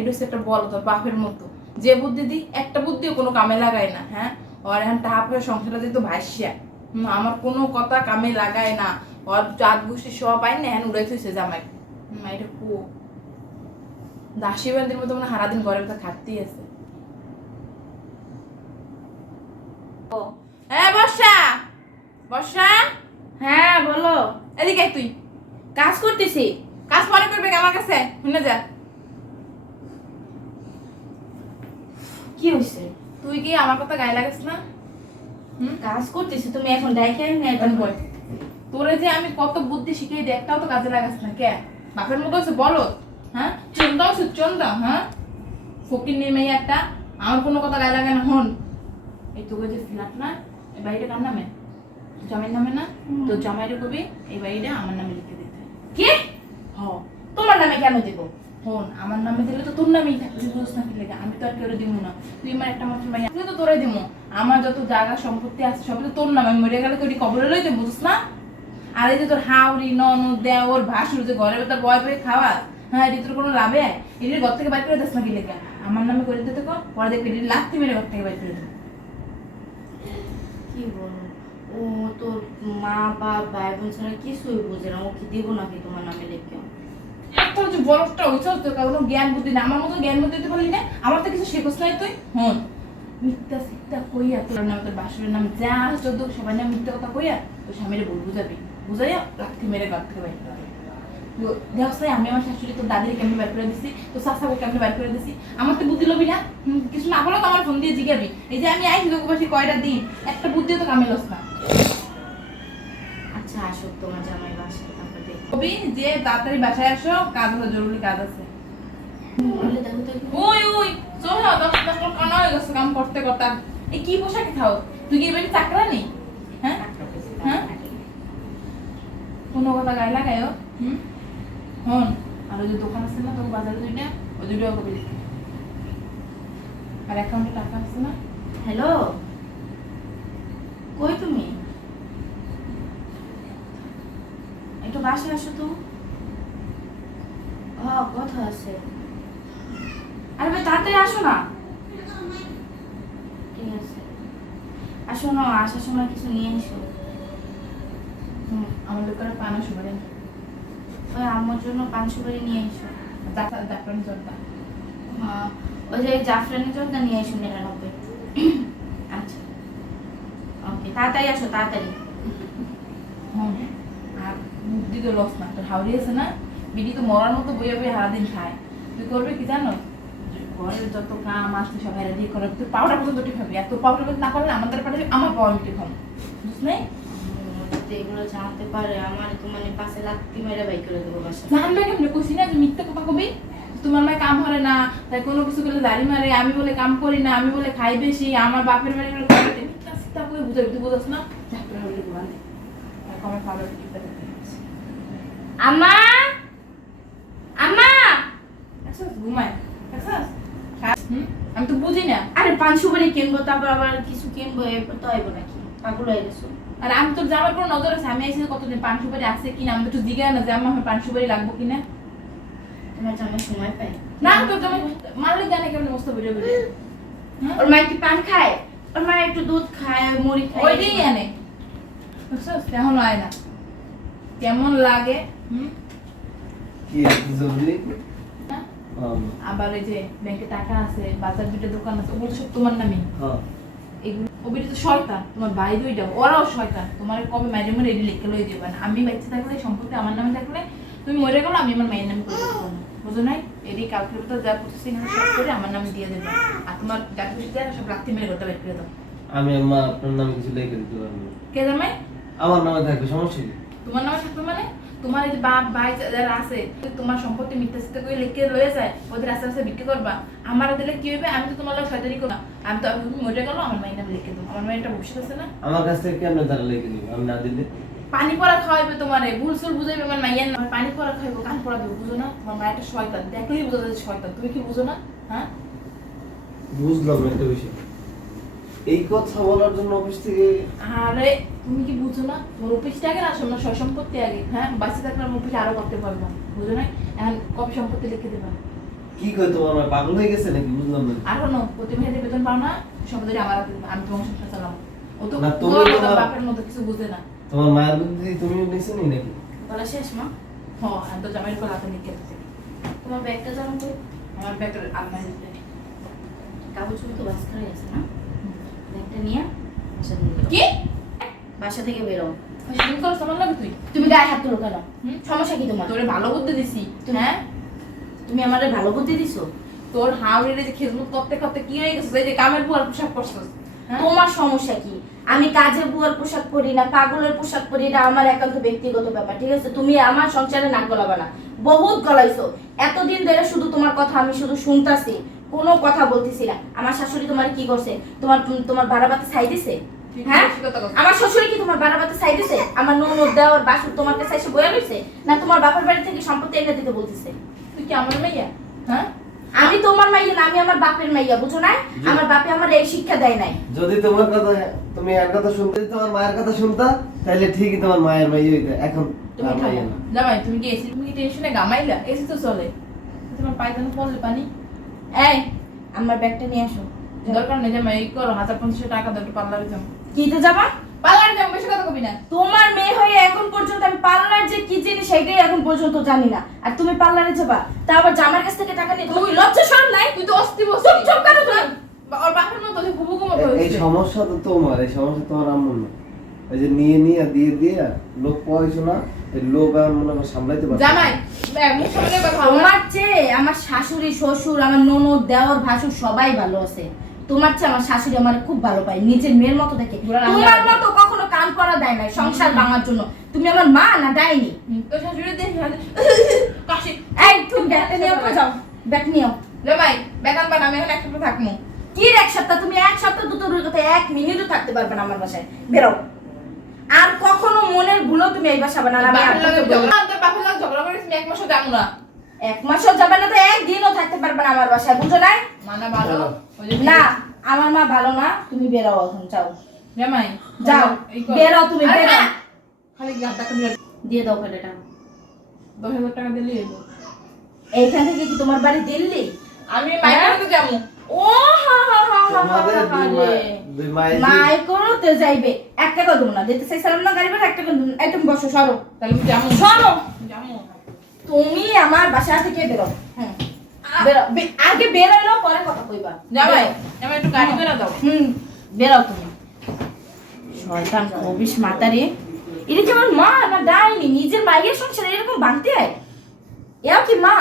এটা হচ্ছে একটা বল তোর বাপের মতো। যে বুদ্ধি দি একটা বুদ্ধিও কোনো কামে লাগায় না হ্যাঁ? ওর এখন পয়সা সংসারটা যেহেতু হুম, আমার কোনো কথা কামে লাগায় না। ওর চাঁদ গুষ্টি সব আইন না এখন উড়াই থইছে জামাই। এটা কু দাসী মতো মানে সারাদিন ঘরের ভিতরে খাটতেই আছে। ও, হ্যাঁ বর্ষা! বর্ষা! হ্যাঁ বলো। এদিকে তুই। কাজ করতেছি। কাজ পরে করবে আমার কাছে? শুনে যা। কি হয়েছে তুই কি আমার কথা গায়ে লাগাস না? হুম? কাজ করতেছি তুমি এখন ডাইকে না এখন বল তোরে যে আমি কত বুদ্ধি শিখিয়ে দিই একটাও তো কাজে লাগাস না কে? বাপের মতো হচ্ছে বলো। হ্যাঁ? চন্দা হচ্ছে চন্দা হ্যাঁ? ফকির নেমে একটা আমার কোনো কথা গায়ে লাগে না হন। এই তোকে যে ফ্ল্যাট না এই বাড়িটা কার নামে? জামাইয়ের নামে না? তো জামাইরে কবি এই বাড়িটা আমার নামে লিখে দিতে। কি? হ। তোমার নামে কেন দেব? হন আমার নামে দিলে তো তোর নামেই থাকবে বুঝছ না লেগে আমি তো আর কেউ দিব না। তুই আমার একটা মাত্র ভাই তুই তো তোরে দিব আমার যত জায়গা সম্পত্তি আছে সব তো তোর নামে। মরে গেলে তোর কবরে লইতে বুঝছ না? আর এই যে তোর হাওড়ি, ননদ, দেওর, ভাসুর, যে ঘরে ভেতর বয় বয়ে খাওয়া হ্যাঁ এটি তোর কোনো লাভে? এটির ঘর থেকে বাইর করে দিস না কি? লেগে আমার নামে করে দিতে কো পরে দেখবি এটি লাথি মেরে ঘর থেকে বাইর করে দেবে। কি বলো ও তোর মা বা ভাই, বোন ছাড়া কিছুই বুঝে না। ও কি দিব নাকি তোমার নামে লিখে? একটা হচ্ছে বরফটা হয়েছে তোর কোনো জ্ঞান বুদ্ধি না আমার মতো জ্ঞান বুদ্ধি দিতে পারলি না আমার তো কিছু শেখস নাই তুই। হন মিথ্যা সিদ্ধা কইয়া তোর নাম তোর বাসুরের নাম যা চোদ্দ সবাই নাম মিথ্যা কথা কইয়া তোর স্বামীরে বল বুঝাবি। বুঝাইয়া লাথি মেরে ঘর থেকে বাইর দেখছ আমি আমার শাশুড়ি তোর দাদির কেমনি বের করে দিছি তোর শাশাকে কেমনি বের করে দিছি? আমার তো বুদ্ধি লবি না। হুম, কিছু না বলো তো আমার ফোন দিয়ে জিগাবি এই যে আমি আইছি তোকে বসে কয়টা দিন একটা বুদ্ধিও তো কামে লস না। আচ্ছা আসো তোমার জামাই দেখো কবি, যে তাড়াতাড়ি বাসায় আসো, কাজ হলো, জরুরি কাজ আছে। ওই ওই, চল দশ দশ কানা হয়ে গেছে, কাম করতে করতে। এই কি পোশাকে খাও? তুই কি এবারে চাকরা নেই হ্যাঁ? হ্যাঁ? কোনো কথা গায়ে লাগায়ও হুম? হন, আর ওই যে দোকান আছে না তোর বাজারে দুইটা, ওই দুইটাও কবি আর অ্যাকাউন্টে টাকা আছে না? হ্যালো? কই তুমি? একটু আসো তো কথা আছে। আরে ভাই তাড়াতাড়ি আসো না। ঠিক আছে আসো না আসার সময় কিছু নিয়ে এসো। আমার দোকানে পানা সুপারি। ওই আম্মুর জন্য পান সুপারি নিয়ে এসো। জলটা হ্যাঁ, ওই যে জাফরানি জলটা নিয়ে এসো নিরানব্বই। আচ্ছা। ওকে তাড়াতাড়ি আসো তাড়াতাড়ি। হুম। আর বুদ্ধি তো লস না তোর হাওড়ি আছে না? বিডি তো মরার মতো বইয়ে বইয়ে সারাদিন খায়। তুই করবে কি জানো? ঘরের যত কাম আসছে সব হেরা দিয়ে করে তুই পাউডার পর্যন্ত টিপ খাবি এত পাউডার পর্যন্ত না করলে আমাদের পাঠাবি আমার টিপ খাব বুঝছ নাই এগুলো জানতে পারে। আমার তো মানে পাশে লাত্তি মেরে বাই করে দেবো বাসা। জানবে কেমনে? কইছি না যে মিথ্যা কথা কবি? তোমার মায় কাম হরে না তাই কোনো কিছু করলে দাড়ি মারে। আমি বলে কাম করি না আমি বলে খাই বেশি। আমার বাপের বাড়ি করে খাইতে মিথ্যা সিদ্ধা করে বুঝাবি তুই বুঝাস না? হলে আমার আম্মা? দেখছস ঘুমায়। আমি তো বুঝি না। আরে পান সুপারি কিনবো তারপর আবার কিছু কিনবো এরপর তো আইবো নাকি? পাগল হয়ে গেছো। আর আমি তোর জামার কোনো নজর আছে? আমি আইসি কতদিন পান সুপারি আছে কিনা? আমি একটু জিজ্ঞাসা না যে আমার পান সুপারি লাগবো কিনা? তোমার জামাই সময় পাই। না তোর জামাই মারলে জানে কেমন মস্ত বেরো বেরো হ্যাঁ? ওর মা কি পান খায়? ওর মা একটু দুধ খায় মুড়ি খায় ওইটাই আনে। কেমন হয় না। কেমন লাগে? কি জরুরি আবার ওই যে ব্যাংকে টাকা আছে বাজার দুটো দোকান আছে ওগুলো সব তোমার নামে। হ্যাঁ। এগুলো ওগুলো তো শয়তান তোমার ভাই দুইটা ওরাও শয়তান। তোমার কবে মাইরে মরে এটি লিখে লই দিবে আমি বাচ্চা থাকলে সম্পত্তি আমার নামে থাকলে তুমি মরে গেলো আমি আমার মায়ের নামে করে বুঝো নাই? এটি কালকের ভিতর যা আছে সব করে আমার নামে দিয়ে দেবে। আর তোমার যা খুশি দেয় সব রাত্রি মেরে করতে বের করে দাও। আমি আম্মা আপনার নামে কিছু লিখে দিতে পারব কে জামাই আমার নামে থাকবে সমস্যা কি? তোমার নামে থাকবে মানে? তোমার এই বাপ ভাই যারা আছে তোমার সম্পত্তি মিথ্যা সিদ্ধা করে লিখে লয়ে যায় ওদের আস্তে আস্তে বিক্রি করবা। আমার দিলে কি হবে আমি তো তোমার লোক শয়তানি করব আমি তো তুমি মরে গেলো আমার মায়ের নামে লিখে দেবো আমার মায়ের একটা ভবিষ্যৎ আছে না? আমার কাছ থেকে কেমনে তারা লিখে দিব আমি না দিলে? পানি পড়া খাওয়াইবে তোমারে ভুল সুল বুঝাইবে আমার মাইয়ের না পানি পড়া খাইবো কান পড়া দেবো বুঝো না? তোমার মায়ের একটা শয়তান দেখলেই বোঝা যাচ্ছে শয়তান। তুমি কি বুঝো না? হ্যাঁ? বুঝলাম একটা বিষয়। এই কথা বলার জন্য অফিস থেকে আরে তুমি কি বুঝো না? তোমার অফিসটা আগে আসো না সয় সম্পত্তি আগে হ্যাঁ? বাচ্চা থাকলে আমার অফিসে আরও করতে পারব বুঝো না এখন কবে সম্পত্তি লিখে দেবা। কি কই তোমার মা পাগল হয়ে গেছে নাকি? বুঝলাম না। আর হলো প্রতি মাসে বেতন পাও না ধরে আমার হাতে আমি তোমার সংসার চালাম ও তো না, তুমি তোমার মতো বাপের মতো কিছু বুঝে না। তোমার মায়ের বুদ্ধি তুমি নিছো নি নাকি? বলা শেষ মা? হ আমি তো জামাইয়ের কল হাতে নিয়ে তোমার ব্যাগটা জানো তো আমার ব্যাগের আলমারি কাগজ তো বাস খারাই আছে না? নিয়ে বাসা থেকে কি? বাসা থেকে বেরো। সেদিন করো সামান লাগে তুই? তুমি গায়ে হাত তুলো কেন? সমস্যা কি তোমার? তোরে ভালো বুদ্ধি দিছি হ্যাঁ? তুমি আমারে ভালো বুদ্ধি দিছো? তোর হাওড়ির যে খেজমত করতে করতে কি হয়ে গেছে? যে কামের বুয়ার পোশাক পরছস। হ্যাঁ? তোমার সমস্যা কি? আমি কাজে বুয়ার পোশাক পরি না পাগলের পোশাক পরি এটা আমার একান্ত ব্যক্তিগত ব্যাপার ঠিক আছে? তুমি আমার সংসারে নাক গলাবা না। বহুত গলাইছো। এতদিন ধরে শুধু তোমার কথা আমি শুধু শুনতাছি। কোনো কথা বলতেছি না। আমার শাশুড়ি তোমার কি করছে? তোমার তোমার বাড়াবাতে ছাই দিছে? হ্যাঁ। আমার শ্বশুরে কি তোমার আমার ননদ দেওয়ার বাসুর তোমার কাছে এসে বয়া রয়েছে না তোমার বাপের বাড়ি থেকে সম্পত্তি এনে দিতে বলতেছে? তুই কি আমার মেয়ে হ্যাঁ? আমি তোমার মাইয়া না আমি আমার বাপের মাইয়া বুঝো না আমার বাপে আমার এই শিক্ষা দেয় নাই। যদি তোমার কথা তুমি এর কথা শুনতে তোমার মায়ের কথা শুনতা তাহলে ঠিকই তোমার মায়ের মাই হইতে। এখন তুমি মাইয়া। না। জামাই তুমি কি এসি তুমি কি টেনশনে গামাইলা এসি তো চলে। তোমার পায়খানা পড়লে পানি? এই আমার ব্যাগটা নিয়ে আসো। দরকার নেই জামাই এই করো হাজার পঞ্চাশ টাকা দাও একটু পার্লারে যাও। কিতে যাবা? পার্লারে যাও বেশি কথা কবি না। তোমার মেয়ে হয়ে এখন পর্যন্ত আমি পার্লার যে কি জিনিস সেটাই এখন পর্যন্ত জানি না। আর তুমি পার্লারে যাবা তা আবার জামার কাছ থেকে টাকা নিয়ে তুই লজ্জা শরম নাই? তুই তো অস্থি বসতি। চুপ চুপ করো তুমি। ওর বাপের মতো তুই ঘুমু ঘুমু এই সমস্যা তো তোমার এই সমস্যা তোমার আম্মুর না এই যে নিয়ে নিয়ে দিয়ে দিয়ে লোক পয়সা না এই লোক আর মনে হয় সামলাইতে পারছে জামাই না। তোমার চেয়ে আমার শাশুড়ি শ্বশুর আমার ননদ দেওর ভাসুর সবাই ভালো আছে। তোমার চেয়ে আমার শাশুড়ি আমার খুব ভালো পায় নিজের মেয়ের মতো দেখে। তোমার মতো কখনো কান করা দেয় নাই সংসার ভাঙার জন্য। তুমি আমার মা না দেয়নি শাশুড়ি দেখি কাশি। এই তুমি ব্যাগটা নিয়ে তো যাও ব্যাগ নিও জামাই বান আমি এখন একসাথে থাকব। কি রে এক সপ্তাহ তুমি এক সপ্তাহ দুটো কথা এক মিনিটও থাকতে পারবে না আমার বাসায়। বেরো। আর কখনো মনের ভুলও তুমি এই বাসা বানালে? আমি আর বলব? না। তোর বাপের লগে ঝগড়া করিস আমি এক মাসও যাব না। এক মাসও যাবে না তো একদিনও থাকতে পারবে না আমার বাসায় বুঝো নাই? মানা ভালো ওই যে না আমার মা ভালো না তুমি বেরাও এখন যাও। জামাই যাও এই কর। বেরাও তুমি আরে বেরাও। না, খালি গান টাকা দিয়ে দাও কেটেটা দশ হাজার টাকা দিলে এইখান থেকে কি তোমার বাড়ি দিল্লি? আমি মাইকের তো যাব। ও হা হা হা হা হা তোমাদের হা দুই রে। মায়ে- দুই মায়ের যে- মাই করতে যাইবে। এক টাকা দেবো না। দিতে চাইছিলাম না গাড়ি ভাড়া এক টাকা। এই তুমি বসো সরো। তাহলে আমি যাব সরো! তুমি আমার বাসা থেকে বেরো। হুম। বেরো। আগে বেরোইলো পরে কথা কইবা। জামাই জামাই একটু গাড়ি করে দাও। হুম। বেরো তুমি। শয়তান কবিস মাতারে। এটা কি আমার মা? না ডাইনি। নিজের মায়ের সংসারে এরকম বানতে হয়? এও কি মা?